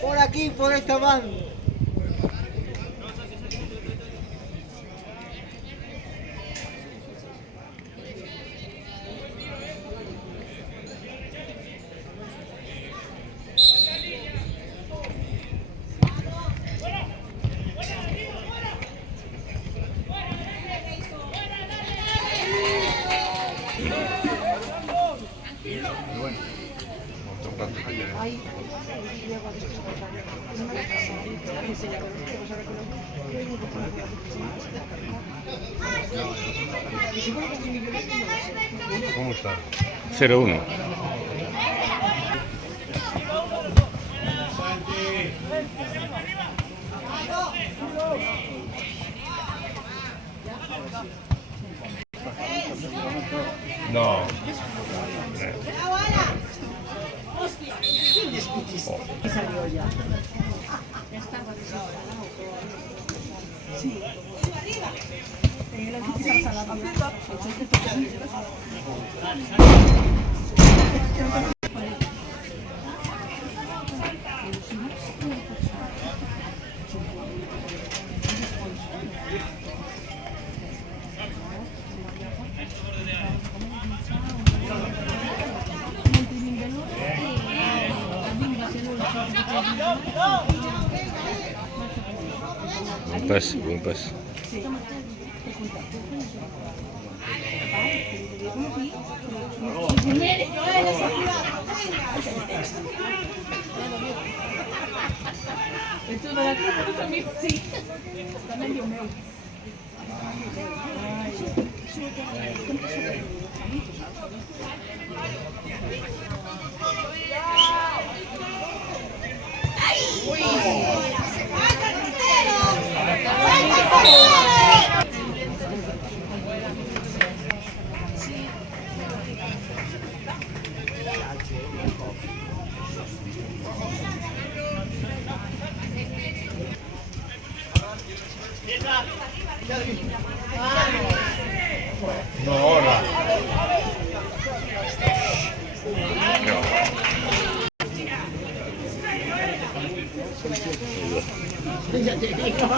Por aquí, por esta banda. ¿Cómo está? 0-1. No. Buen pase. No, ahora. Ya te digo.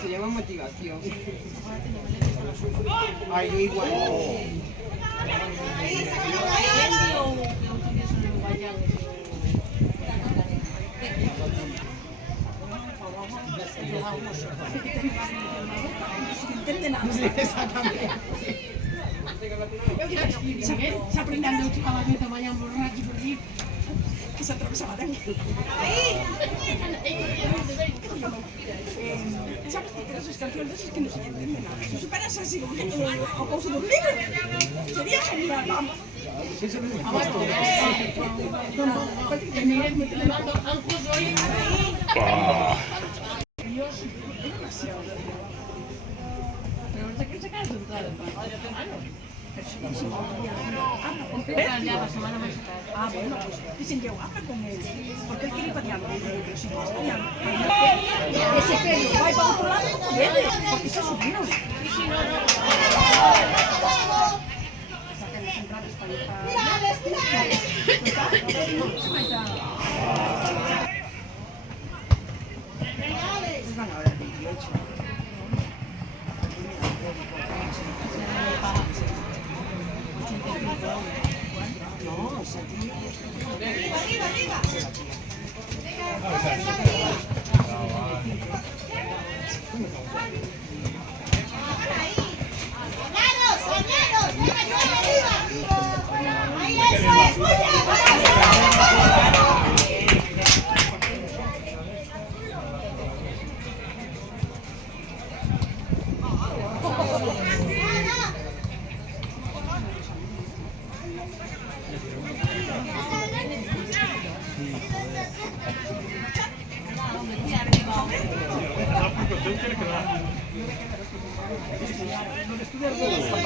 Se llama motivación. Ay, igual. Exactamente. Se aprendendo un caballo de tamaño borracho por aquí. Que se atravesaba de aquí. ¿Sabes que tienes esas canciones que no se entienden nada? Si superas así como que o pausa de un libro, sería genial, vamos. Ah, bueno, pues dicen yo, habla con él, porque él quiere ir para diálogo, pero si no está diálogo, ese pelo va para otro lado, porque está subido.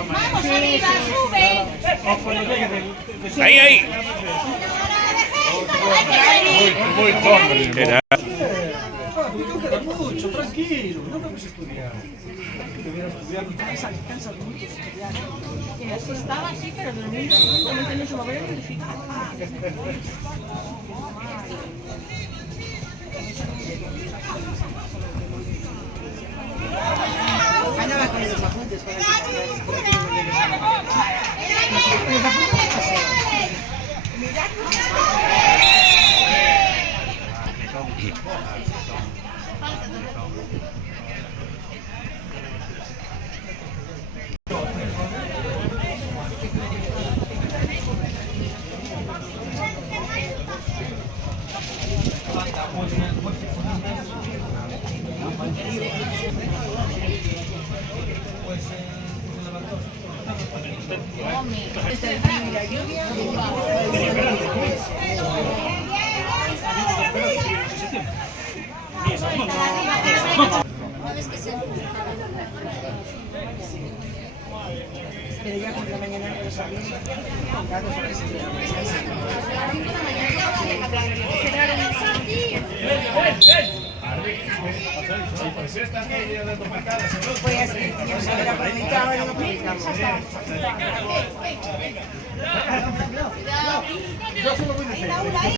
¡Vamos arriba, sube! ¡Ahí, ahí! Muy tonto. Me queda mucho, tranquilo, no vamos a estudiar. Cansa mucho estudiar. Estaba así, pero de domingo no se va a ver el digital. Andaba con los apuntes para pero ya por la mañana no lo sabía. Pues ya se habrá aprovechado y no aprovechamos. Yo solo voy a decir.